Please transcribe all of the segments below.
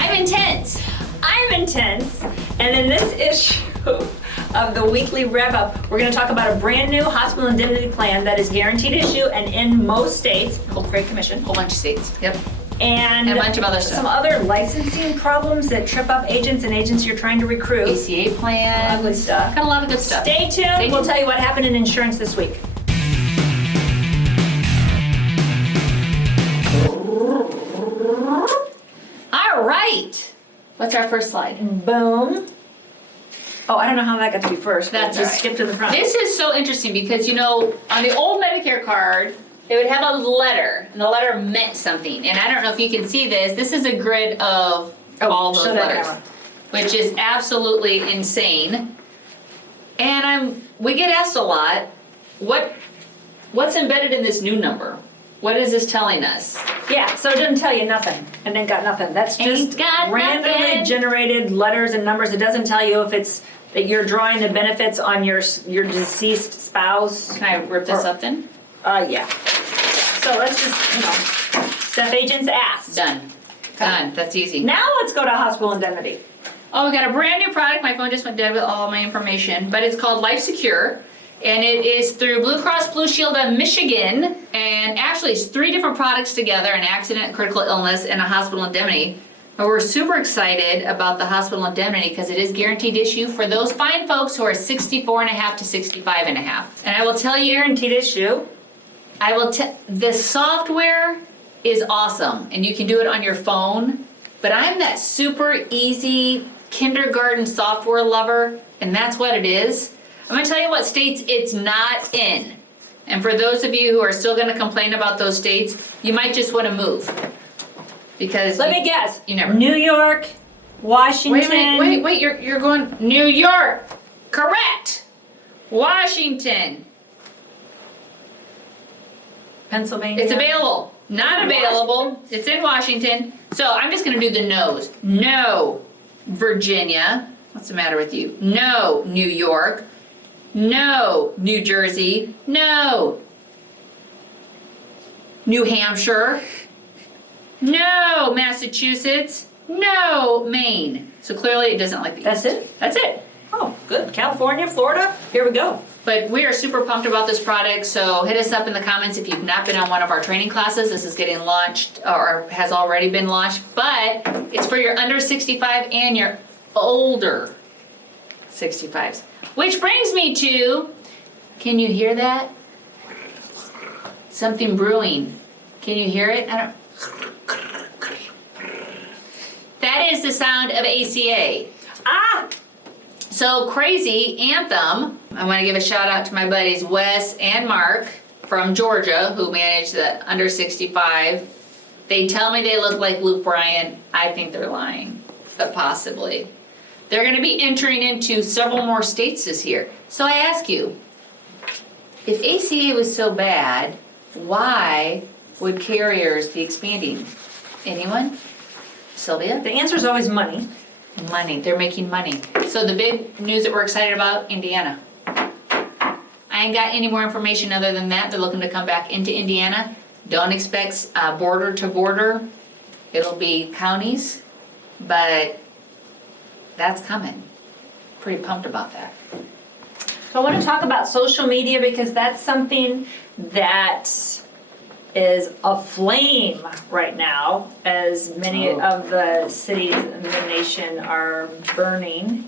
I'm intense. I'm intense. And in this issue of the weekly rev up, we're going to talk about a brand new hospital indemnity plan that is guaranteed issue and in most states, whole freight commission. Whole bunch of states. Yep. And a bunch of other stuff. Some other licensing problems that trip up agents and agents you're trying to recruit. ACA plan. Ugly stuff. Got a lot of good stuff. Stay tuned. We'll tell you what happened in insurance this week. All right. What's our first slide? Boom. Oh, I don't know how that got to be first. That's just all right. skip to the front. This is so interesting because, you know, on the old Medicare card, they would have a letter, and the letter meant something. And I don't know if you can see this. This is a grid of all those letters, which is absolutely insane. And we get asked a lot, what's embedded in this new number? What is this telling us? Yeah, so it didn't tell you nothing, and then got nothing. That's just randomly nothing. Generated letters and numbers. It doesn't tell you if it's that you're drawing the benefits on your deceased spouse. Can I rip this up then? Yeah. So let's just, stuff agents asked. Done. Done. That's easy. Now let's go to hospital indemnity. Oh, we got a brand new product. My phone just went dead with all my information, but it's called Life Secure. And it is through Blue Cross Blue Shield of Michigan. And actually it's 3 different products together, an accident, critical illness, and a hospital indemnity. But we're super excited about the hospital indemnity because it is guaranteed issue for those fine folks who are 64 and a half to 65 and a half. And I will tell you, Guaranteed issue. the software is awesome and you can do it on your phone. But I'm that super easy kindergarten software lover, and that's what it is. I'm gonna tell you what states it's not in. And for those of you who are still gonna complain about those states, you might just wanna move. Because Let me guess. You never. New York, Washington. Wait, you're going, New York, correct. Washington, Pennsylvania. it's available. Not available, it's in Washington. So I'm just gonna do the no's. No, Virginia, what's the matter with you? No, New York. No, New Jersey. No, New Hampshire. No, Massachusetts. No, Maine. So clearly it doesn't like these. That's it? That's it. Oh, good. California, Florida, here we go. But we are super pumped about this product, so hit us up in the comments if you've not been on one of our training classes. This is getting launched, or has already been launched, but it's for your under 65 and your older 65s. Which brings me to, can you hear that? Something brewing. Can you hear it? I don't. That is the sound of ACA. Ah! So Crazy Anthem, I want to give a shout out to my buddies Wes and Mark from Georgia who manage the under 65. They tell me they look like Luke Bryan. I think they're lying, but possibly. They're going to be entering into several more states this year. So I ask you, if ACA was so bad, why would carriers be expanding? Anyone? Sylvia? The answer is always money. Money. They're making money. So the big news that we're excited about, Indiana. I ain't got any more information other than that. They're looking to come back into Indiana. Don't expect border to border. It'll be counties, but that's coming. Pretty pumped about that. So I want to talk about social media because that's something that is aflame right now as many of the cities in the nation are burning.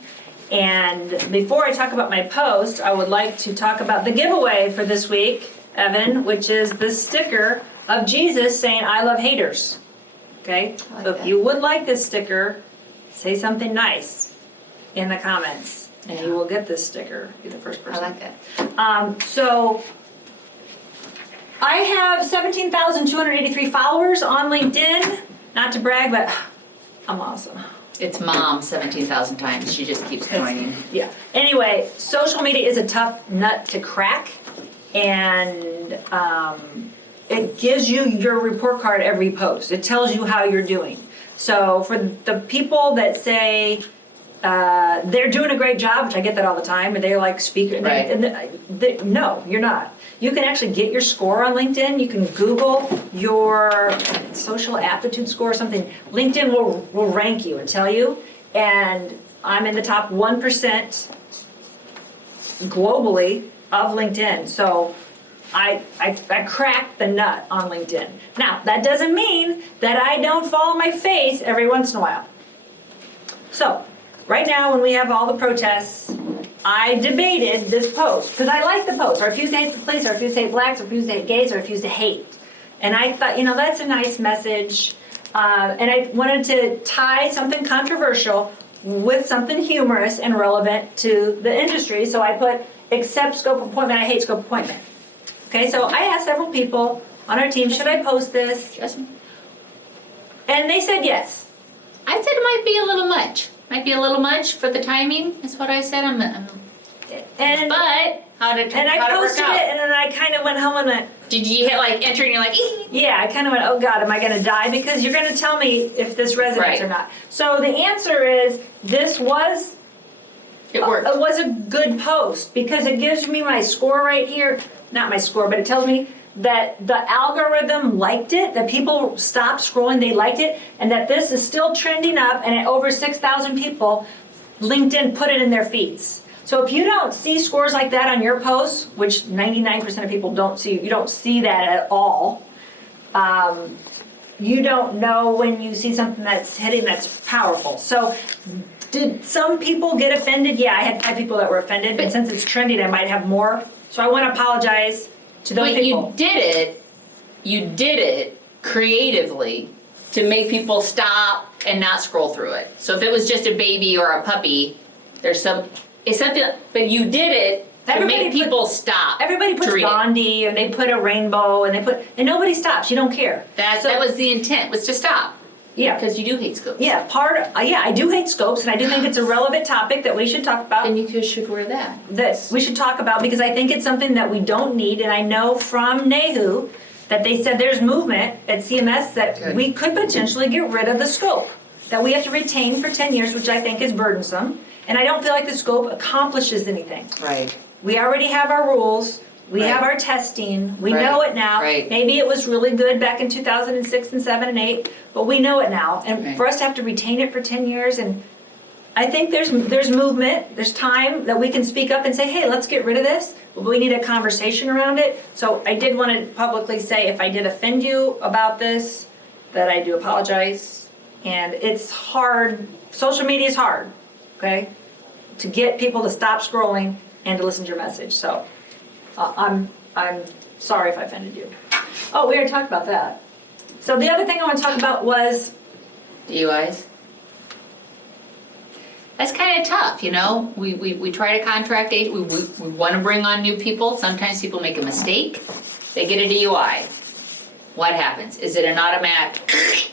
And before I talk about my post, I would like to talk about the giveaway for this week, Evan, which is the sticker of Jesus saying, "I love haters." Okay? I like So if that. you would like this sticker, say something nice in the comments and you will get this sticker. Be the first person. I like that. So I have 17,283 followers on LinkedIn. Not to brag, but I'm awesome. It's mom 17,000 times. She just keeps joining. Yeah. Anyway, social media is a tough nut to crack, and it gives you your report card every post. It tells you how you're doing. So for the people that say, they're doing a great job, which I get that all the time, and they're like speaker. Right. No, you're not. You can actually get your score on LinkedIn. You can Google your social aptitude score or something. LinkedIn will rank you and tell you. And I'm in the top 1% globally of LinkedIn. So I cracked the nut on LinkedIn. Now, that doesn't mean that I don't fall on my face every once in a while. So, right now when we have all the protests, I debated this post, because I like the post. I refuse to hate the police, I refuse to hate blacks, I refuse to hate gays, I refuse to hate. And I thought, that's a nice message. And I wanted to tie something controversial with something humorous and relevant to the industry. So I put, accept scope appointment, I hate scope appointment. Okay, so I asked several people on our team, should I post this? Yes. And they said yes. I said it might be a little much. Might be a little much for the timing, is what I said. But how did And I how'd posted it work out? it, and then I kind of went home and went, Did you hit like enter and you're like, "Ee." yeah, I kind of went, oh God, am I going to die? Because you're going to tell me if this resonates Right. or not. So the answer is, this was It worked. It was a good post, because it gives me my score right here. Not my score, but it tells me that the algorithm liked it, that people stopped scrolling, they liked it, and that this is still trending up, and at over 6,000 people, LinkedIn put it in their feeds. So if you don't see scores like that on your posts, which 99% of people don't see, you don't see that at all, you don't know when you see something that's hitting that's powerful. So did some people get offended? Yeah, I had 5 people that were offended, but since it's trending, I might have more. So I want to apologize to those But people. you did it creatively to make people stop and not scroll through it. So if it was just a baby or a puppy, it's something, but you did it to Everybody make put- people stop. Everybody to puts read it. Gandhi, and they put a rainbow, and and nobody stops. You don't care. That So- was the intent, was to stop. Yeah. Because you do hate scopes. Yeah, I do hate scopes, and I do think it's a relevant topic that we should talk about. And you should wear that. That we should talk about, because I think it's something that we don't need, and I know from NAHU that they said there's movement at CMS that Good. we could potentially get rid of the scope that we have to retain for 10 years, which I think is burdensome, and I don't feel like the scope accomplishes anything. Right. We already have our rules, we have Right. our testing, we Right. know it now. Right. Maybe it was really good back in 2006 and 7 and 8, but we know it now. And Right. for us to have to retain it for 10 years, and I think there's movement, there's time that we can speak up and say, hey, let's get rid of this, but we need a conversation around it. So I did want to publicly say, if I did offend you about this, that I do apologize. And it's hard, social media is hard, okay? To get people to stop scrolling and to listen to your message. So I'm sorry if I offended you. Oh, we already talked about that. So the other thing I want to talk about was, DUIs. That's kind of tough, We try to contract agent. We want to bring on new people. Sometimes people make a mistake. They get a DUI. What happens? Is it an automatic?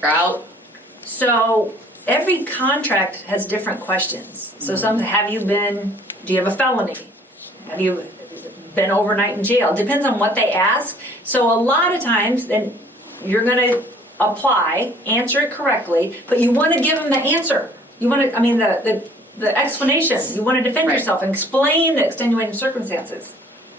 You're out. so every contract has different questions. So some, do you have a felony? Have you been overnight in jail? Depends on what they ask. So a lot of times, then you're gonna apply, answer it correctly, but you wanna give them the answer. You wanna, the explanation. You wanna defend Right. yourself and explain the extenuating circumstances.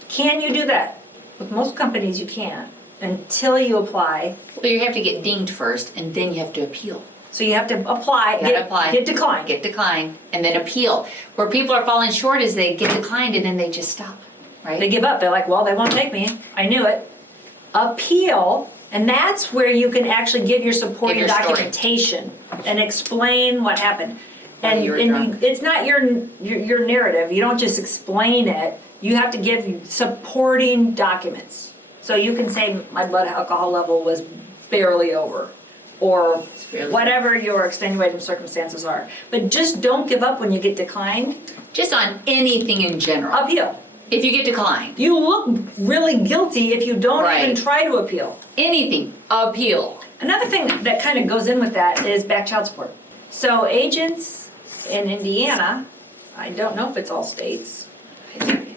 Can you do that? With most companies, you can't until you apply. Well, you have to get dinged first, and then you have to appeal. So you have to apply, You gotta apply. get declined. Get declined, and then appeal. Where people are falling short is they get declined, and then they just stop, right? They give up. They're like, well, they won't take me. I knew it. Appeal, and that's where you can actually give your supporting Give your story. documentation and explain what happened. Why And, you were and drunk. it's not your narrative. You don't just explain it. You have to give supporting documents. So you can say my blood alcohol level was barely over, or barely whatever your extenuating circumstances are. But just don't give up when you get declined. Just on anything in general. Appeal. If you get declined, You look really guilty if you don't even Right. try to appeal. anything, appeal. Another thing that kind of goes in with that is back child support. So agents in Indiana, I don't know if it's all states,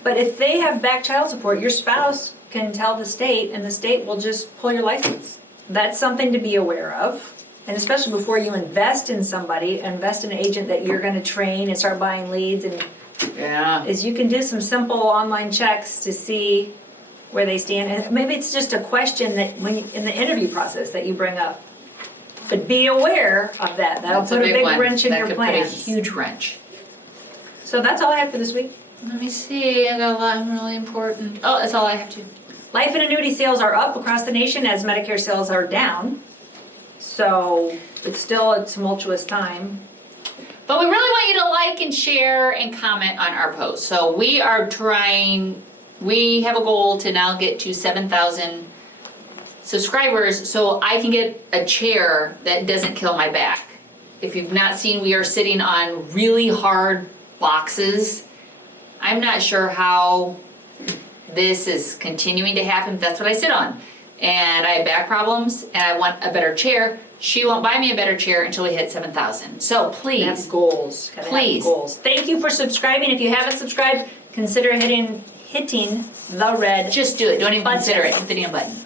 but if they have back child support, your spouse can tell the state and the state will just pull your license. That's something to be aware of. and especially before you invest in somebody, invest in an agent that you're gonna train and start buying leads, and Yeah. is you can do some simple online checks to see where they stand. And maybe it's just a question that in the interview process that you bring up. But be aware of that. That'll That's put a big one. wrench in That your could put a plans. huge wrench. So that's all I have for this week. Let me see, I got a lot really important. Oh, that's all I have to. Life and annuity sales are up across the nation as Medicare sales are down. So it's still a tumultuous time. But we really want you to like and share and comment on our posts. So we are trying, we have a goal to now get to 7,000 subscribers so I can get a chair that doesn't kill my back. If you've not seen, we are sitting on really hard boxes. I'm not sure how this is continuing to happen. That's what I sit on. And I have back problems and I want a better chair. She won't buy me a better chair until we hit 7,000. So please. Have goals. Gotta have Please. goals. Thank you for subscribing. If you haven't subscribed, consider hitting the red Just do it. Don't even button. consider it. Hit the damn button.